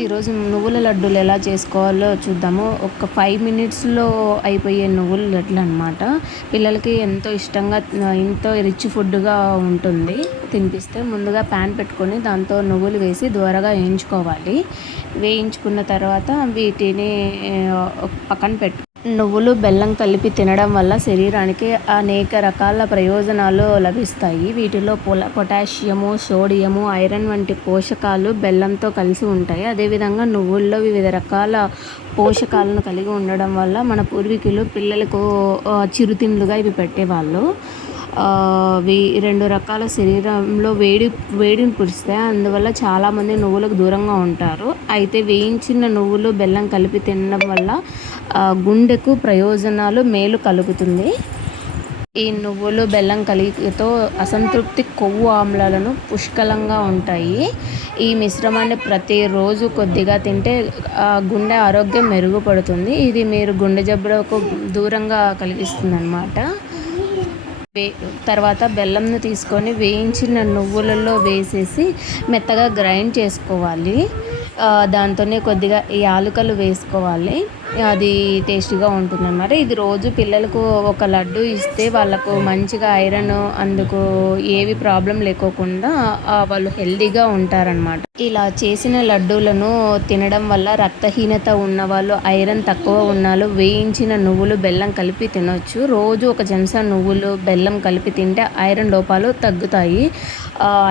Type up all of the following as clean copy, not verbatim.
ఈరోజు నువ్వుల లడ్డూలు ఎలా చేసుకోవాలో చూద్దాము. ఒక 5 మినిట్స్‌లో అయిపోయే నువ్వుల లడ్డూలు అనమాట. పిల్లలకి ఎంతో ఇష్టంగా ఎంతో రిచ్ ఫుడ్‌గా ఉంటుంది తినిపిస్తే. ముందుగా ప్యాన్ పెట్టుకొని దాంతో నువ్వులు వేసి దోరగా వేయించుకోవాలి. వేయించుకున్న తర్వాత వీటిని పక్కన నువ్వులు బెల్లం కలిపి తినడం వల్ల శరీరానికి అనేక రకాల ప్రయోజనాలు లభిస్తాయి. వీటిలో పొటాషియము, సోడియము, ఐరన్ వంటి పోషకాలు బెల్లంతో కలిసి ఉంటాయి. అదేవిధంగా నువ్వుల్లో వివిధ రకాల పోషకాలను కలిగి ఉండడం వల్ల మన పూర్వీకులు పిల్లలకు చిరుతిండ్లుగా ఇవి పెట్టేవాళ్ళు. రెండు రకాల శరీరంలో వేడిని పులుస్తాయి. అందువల్ల చాలామంది నువ్వులకు దూరంగా ఉంటారు. అయితే వేయించిన నువ్వులు బెల్లం కలిపి తినడం వల్ల గుండెకు ప్రయోజనాలు మేలు కలుగుతుంది. ఈ నువ్వులు బెల్లం కలిపితో అసంతృప్తి కొవ్వు ఆమ్లాలను పుష్కలంగా ఉంటాయి. ఈ మిశ్రమాన్ని ప్రతిరోజు కొద్దిగా తింటే గుండె ఆరోగ్యం మెరుగుపడుతుంది. ఇది మీరు గుండె జబ్బులకు దూరంగా కలిగిస్తుంది అన్నమాట. తర్వాత బెల్లంను తీసుకొని వేయించిన నువ్వులలో వేసేసి మెత్తగా గ్రైండ్ చేసుకోవాలి. దాంతోనే కొద్దిగా యాలకులు వేసుకోవాలి. అది టేస్టీగా ఉంటుందన్నమాట. ఇది రోజు పిల్లలకు ఒక లడ్డు ఇస్తే వాళ్ళకు మంచిగా ఐరన్ అందుకు ఏవి ప్రాబ్లం లేకోకుండా వాళ్ళు హెల్తీగా ఉంటారనమాట. ఇలా చేసిన లడ్డూలను తినడం వల్ల రక్తహీనత ఉన్నవాళ్ళు, ఐరన్ తక్కువ ఉన్నవాళ్ళు వేయించిన నువ్వులు బెల్లం కలిపి తినొచ్చు. రోజు ఒక చెంచా నువ్వులు బెల్లం కలిపి తింటే ఐరన్ లోపాలు తగ్గుతాయి.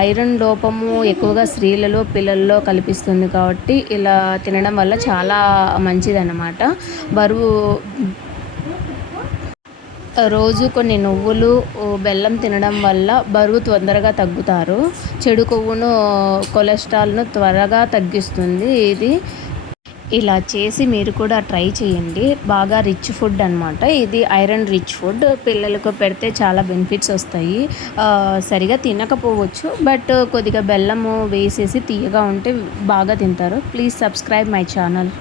ఐరన్ లోపము ఎక్కువగా స్త్రీలలో పిల్లల్లో కల్పిస్తుంది కాబట్టి ఇలా తినడం వల్ల చాలా మంచిదన్నమాట. రోజు కొన్ని నువ్వులు బెల్లం తినడం వల్ల బరువు తొందరగా తగ్గుతారు. చెడు కొవ్వును, కొలెస్ట్రాల్ను త్వరగా తగ్గిస్తుంది. ఇది ఇలా చేసి మీరు కూడా ట్రై చేయండి. బాగా రిచ్ ఫుడ్ అనమాట. ఇది ఐరన్ రిచ్ ఫుడ్. పిల్లలకు పెడితే చాలా బెనిఫిట్స్ వస్తాయి. సరిగా తినకపోవచ్చు, బట్ కొద్దిగా బెల్లము వేసేసి తీయగా ఉంటే బాగా తింటారు. Please subscribe my channel.